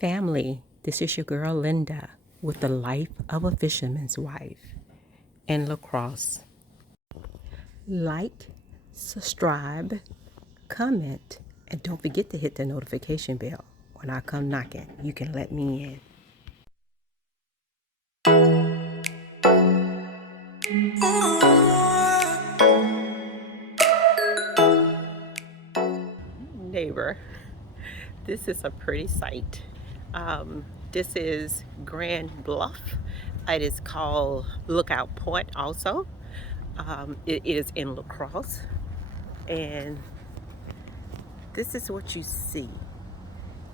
Family, this is your girl Linda with the life of a fisherman's wife in La Crosse. Like, subscribe, comment, and don't forget to hit the notification bell. When I come knocking, you can let me in. Neighbor, this is a pretty sight. This is Grand Bluff. It is called Lookout Point also. It is in La Crosse, and this is what you see.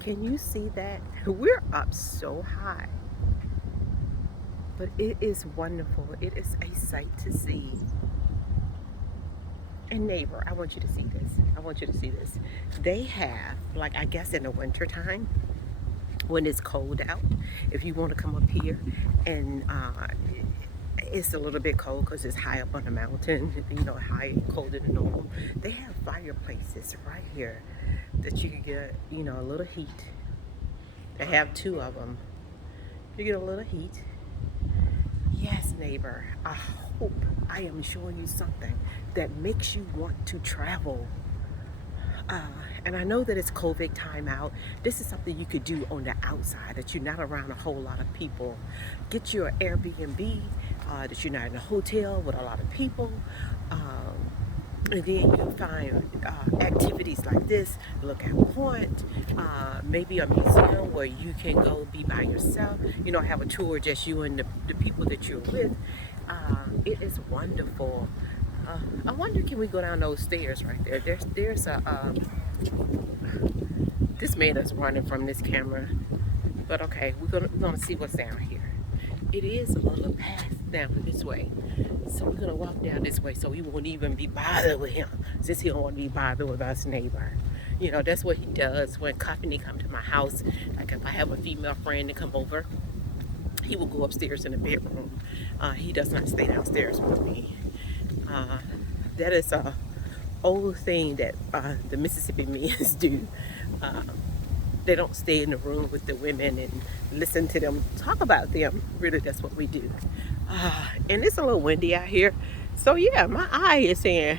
Can you see that? We're up so high, but it is wonderful. It is a sight to see. And neighbor, I want you to see this. I want you to see this. They have, like, I guess in the winter time, when it's cold out, if you want to come up here and it's a little bit cold because it's high up on the mountain, you know, high, colder than normal. They have fireplaces right here that you can get, you know, a little heat. They have two of them. You get a little heat. Yes, neighbor, I hope I am showing you something that makes you want to travel. And I know that it's COVID time out. This is something you could do on the outside, that you're not around a whole lot of people. Get your Airbnb, that you're not in a hotel with a lot of people. And then you can find activities like this, Lookout Point, maybe a museum where you can go be by yourself, you know, have a tour, just you and the people that you're with. It is wonderful. I wonder, can we go down those stairs right there? There's a, this made us running from this camera, but okay, we're gonna see what's down here. It is a little path down this way. So we're gonna walk down this way so we won't even be bothered with him, since he don't want to be bothered with us neighbor. You know, that's what he does when company come to my house. Like if I have a female friend to come over, he will go upstairs in the bedroom. He does not stay downstairs with me. That is a old thing that the Mississippi men do. They don't stay in the room with the women and listen to them talk about them. Really, that's what we do. And it's a little windy out here. So yeah, my eye is saying,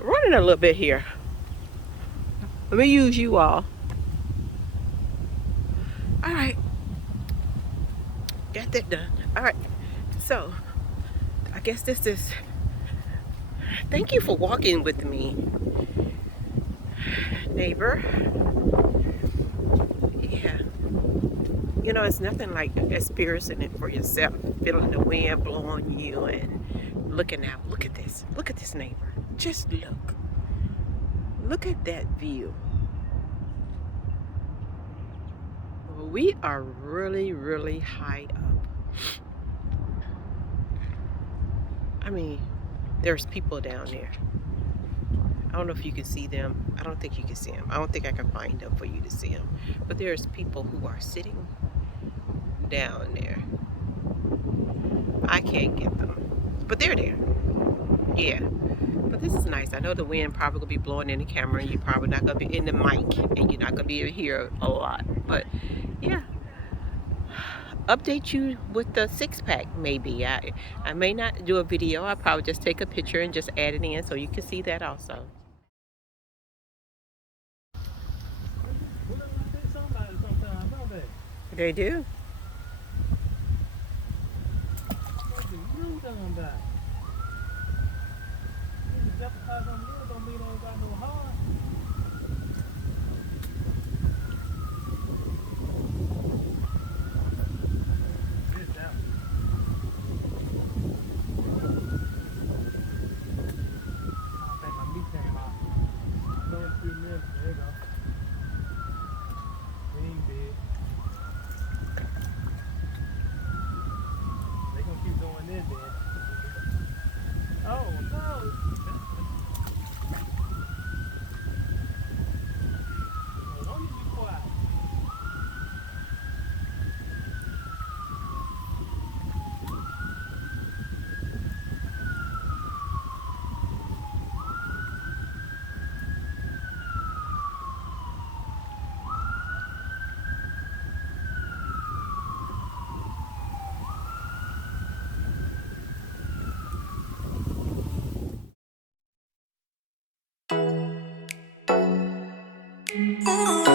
running a little bit here. Let me use you all. All right. Got that done. All right. So, I guess this is, thank you for walking with me, neighbor. Yeah. You know, it's nothing like experiencing it for yourself, feeling the wind blowing you and looking out. Look at this. Look at this, neighbor. Just look. Look at that view. We are really, really high up. I mean, there's people down there. I don't know if you can see them. I don't think you can see them. I don't think I can find them for you to see them. But there's people who are sitting down there. I can't get them, but they're there. Yeah, but this is nice. I know the wind probably gonna be blowing in the camera, and you're probably not gonna be in the mic, and you're not gonna be able to hear a lot. But yeah, update you with the 6-pack maybe. I may not do a video. I'll probably just take a picture and just add it in so you can see that also. They do. Bye.